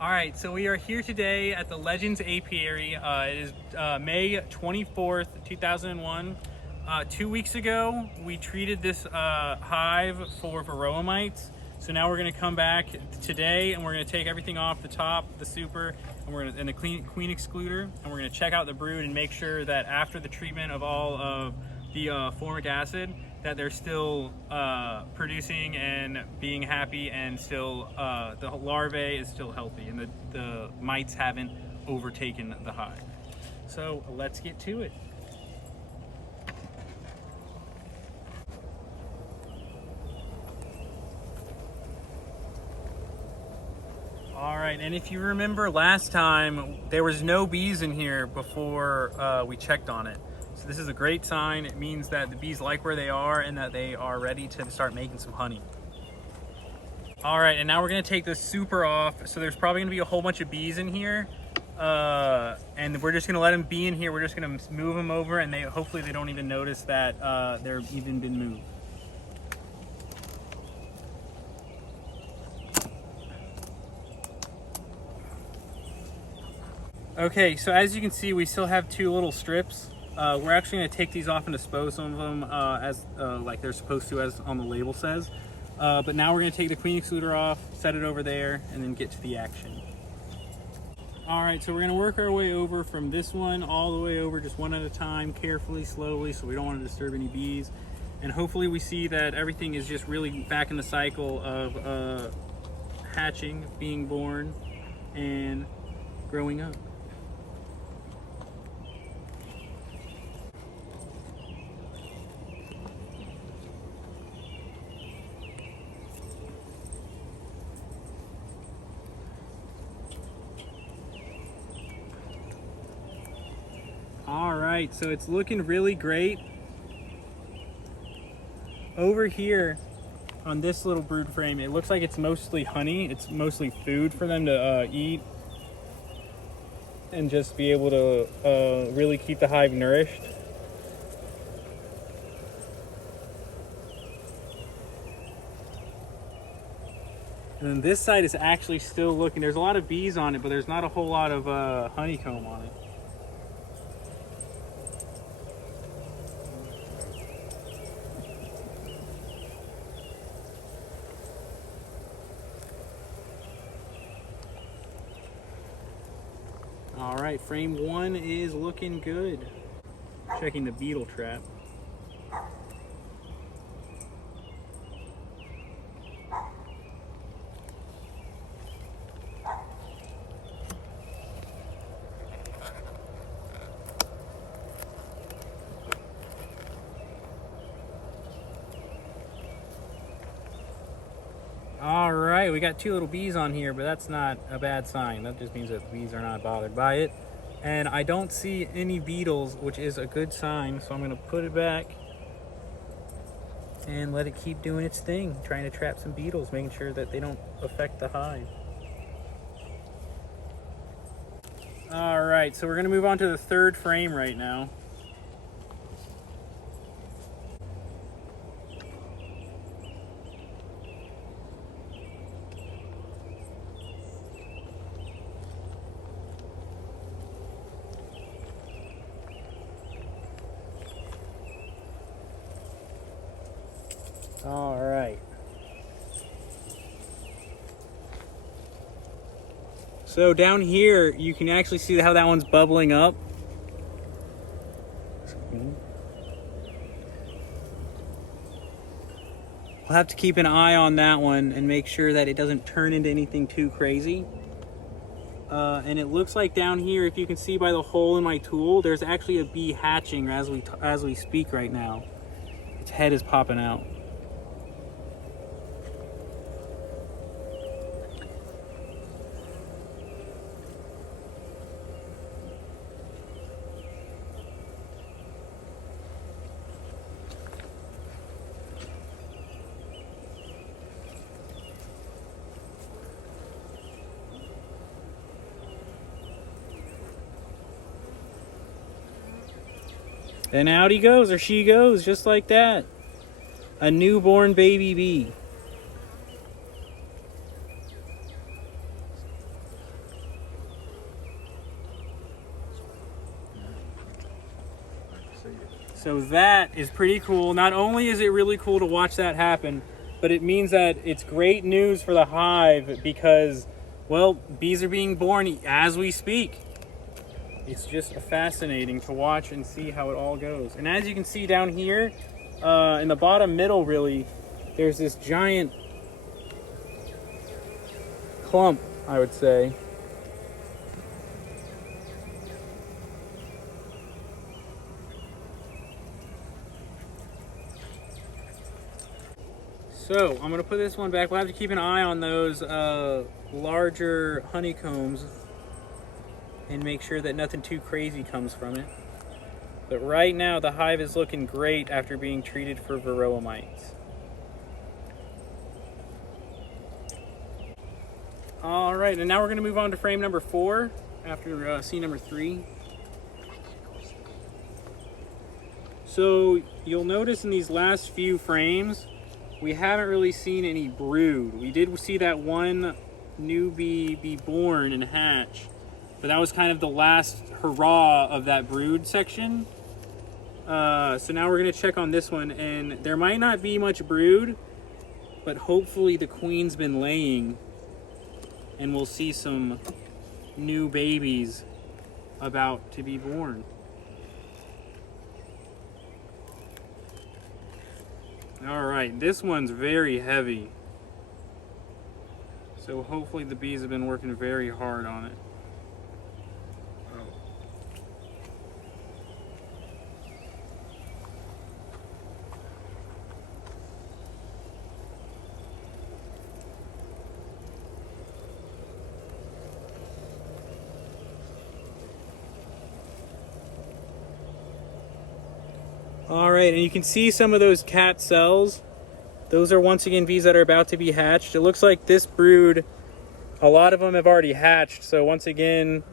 All right, so we are here today at the Legends Apiary. It is May 24th, 2001. 2 weeks ago, we treated this hive for Varroa mites. So now we're going to come back today and we're going to take everything off the top, the super, and the queen excluder, and we're going to check out the brood and make sure that after the treatment of all of the formic acid, that they're still producing and being happy, and still the larvae is still healthy, and the mites haven't overtaken the hive. So let's get to it. All right, and if you remember last time, there was no bees in here before we checked on it. So this is a great sign. It means that the bees like where they are and that they are ready to start making some honey. All right, and now we're gonna take the super off. So there's probably gonna be a whole bunch of bees in here. And we're just gonna let them be in here. We're just gonna move them over, and hopefully they don't even notice that they're even been moved. Okay, so as you can see, we still have two little strips. We're actually going to take these off and dispose of them as like they're supposed to, as on the label says. But now we're going to take the queen excluder off, set it over there, and then get to the action. All right, so we're going to work our way over from this one all the way over, just one at a time, carefully, slowly, so we don't want to disturb any bees. And hopefully we see that everything is just really back in the cycle of hatching, being born, and growing up. All right, so it's looking really great. Over here on this little brood frame, it looks like it's mostly honey. It's mostly food for them to eat and just be able to really keep the hive nourished. And then this side is actually still looking, there's a lot of bees on it, but there's not a whole lot of honeycomb on it. All right, frame one is looking good. Checking the beetle trap. All right, we got two little bees on here, but that's not a bad sign. That just means that the bees are not bothered by it. And I don't see any beetles, which is a good sign. So I'm gonna put it back and let it keep doing its thing, trying to trap some beetles, making sure that they don't affect the hive. All right, so we're gonna move on to the third frame right now. All right. So down here, you can actually see how that one's bubbling up. We'll have to keep an eye on that one and make sure that it doesn't turn into anything too crazy. And it looks like down here, if you can see by the hole in my tool, there's actually a bee hatching as we speak right now. Its head is popping out. And out he goes, or she goes, just like that. A newborn baby bee. So that is pretty cool. Not only is it really cool to watch that happen, but it means that it's great news for the hive because, well, bees are being born as we speak. It's just fascinating to watch and see how it all goes. And as you can see down here, in the bottom middle really, there's this giant clump, I would say. So I'm gonna put this one back. We'll have to keep an eye on those larger honeycombs and make sure that nothing too crazy comes from it. But right now the hive is looking great after being treated for Varroa mites. All right, and now we're gonna move on to frame number 4 after scene number 3. So you'll notice in these last few frames, we haven't really seen any brood. We did see that one new bee be born and hatch, but that was kind of the last hurrah of that brood section. So now we're gonna check on this one, and there might not be much brood, but hopefully the queen's been laying and we'll see some new babies about to be born. All right, this one's very heavy. So hopefully the bees have been working very hard on it. All right, and you can see some of those cat cells. Those are once again bees that are about to be hatched. It looks like this brood, a lot of them have already hatched. So once again,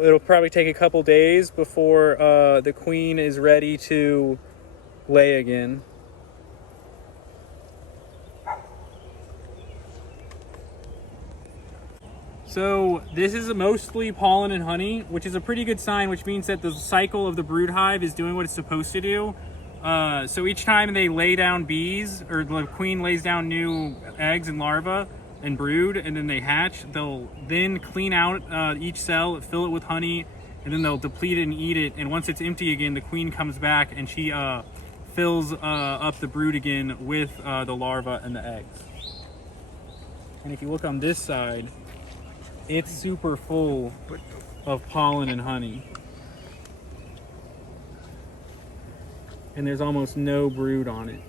it'll probably take a couple days before the queen is ready to lay again. So this is mostly pollen and honey, which is a pretty good sign, which means that the cycle of the brood hive is doing what it's supposed to do. So each time they lay down bees, or the queen lays down new eggs and larvae and brood, and then they hatch, they'll then clean out each cell, fill it with honey, and then they'll deplete it and eat it. And once it's empty again, the queen comes back and she fills up the brood again with the larvae and the eggs. And if you look on this side, it's super full of pollen and honey. And there's almost no brood on it.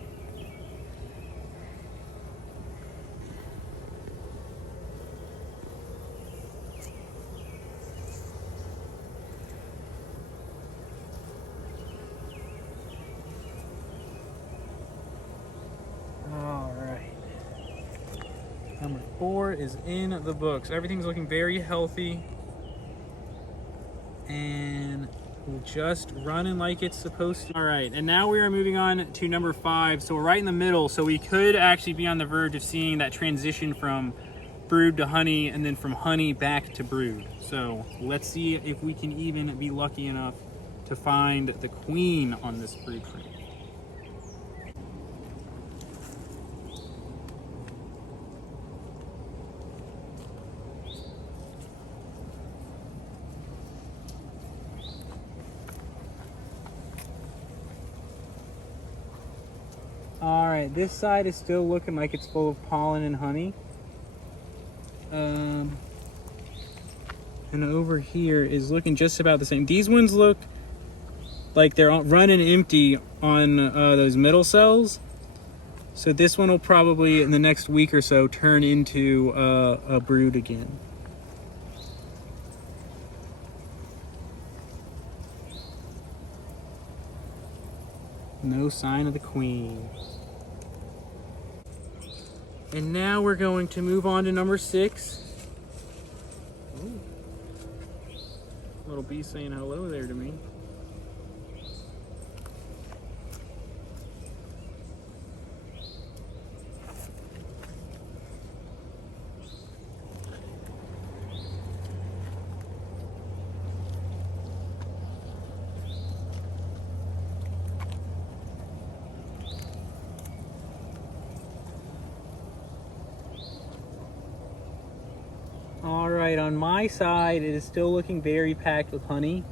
All right. Number 4 is in the books. Everything's looking very healthy and just running like it's supposed to. All right, and now we are moving on to number 5. So we're right in the middle, so we could actually be on the verge of seeing that transition from brood to honey and then from honey back to brood. So let's see if we can even be lucky enough to find the queen on this brood frame. All right, this side is still looking like it's full of pollen and honey. And over here is looking just about the same. These ones look like they're running empty on those middle cells. So this one will probably, in the next week or so, turn into a brood again. No sign of the queen. And now we're going to move on to number 6. Ooh. Little bee saying hello there to me. All right, on my side, it is still looking very packed with honey.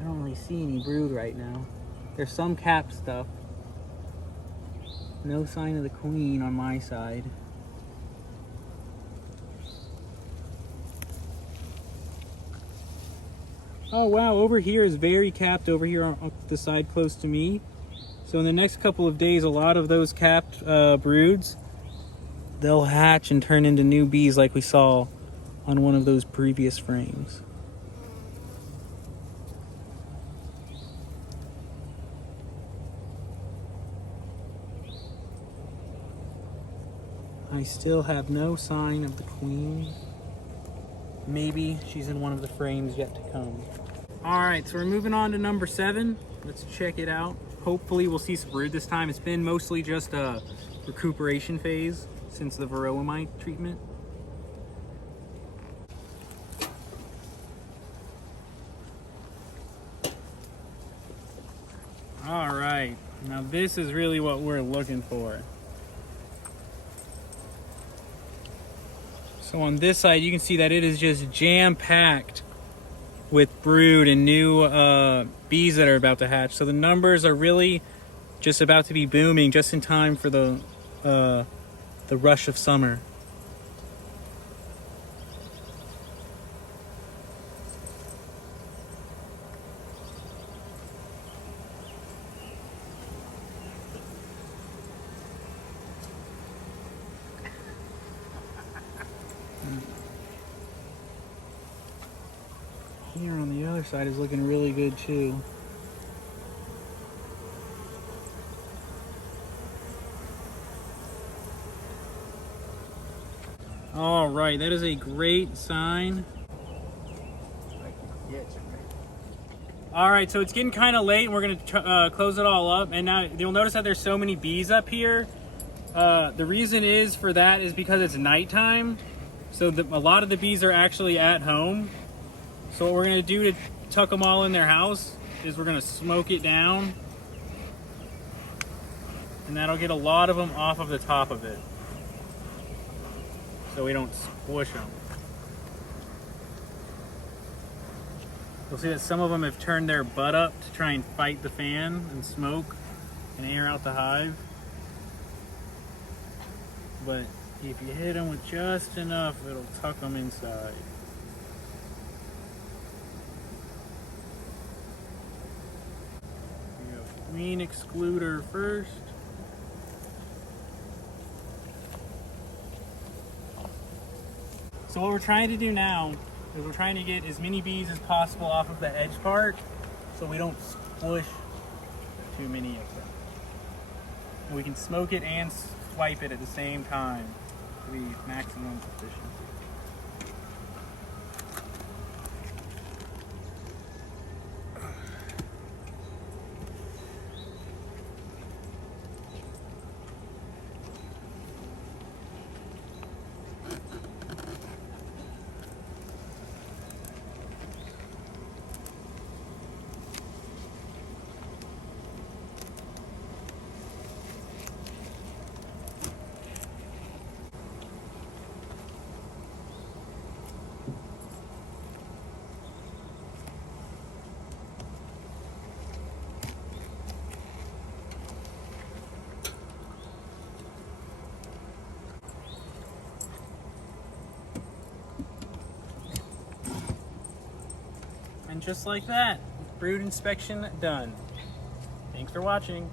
I don't really see any brood right now. There's some cap stuff. No sign of the queen on my side. Oh wow, over here is very capped over here on the side close to me. So in the next couple of days, a lot of those capped broods, they'll hatch and turn into new bees like we saw on one of those previous frames. I still have no sign of the queen. Maybe she's in one of the frames yet to come. All right, so we're moving on to number 7. Let's check it out. Hopefully we'll see some brood this time. It's been mostly just a recuperation phase since the Varroa mite treatment. All right, now this is really what we're looking for. So on this side, you can see that it is just jam-packed with brood and new bees that are about to hatch. So the numbers are really just about to be booming just in time for the rush of summer. Here on the other side is looking really good too. All right, that is a great sign. All right, so it's getting kind of late and we're gonna close it all up. And now you'll notice that there's so many bees up here. The reason is for that is because it's nighttime. So a lot of the bees are actually at home. So what we're gonna do to tuck them all in their house is we're gonna smoke it down. And that'll get a lot of them off of the top of it, so we don't squish them. You'll see that some of them have turned their butt up to try and fight the fan and smoke and air out the hive. But if you hit them with just enough, it'll tuck them inside. We go queen excluder first. So what we're trying to do now is we're trying to get as many bees as possible off of the edge part so we don't squish too many of them. And we can smoke it and swipe it at the same time to be maximum efficiency. And just like that, brood inspection done. Thanks for watching.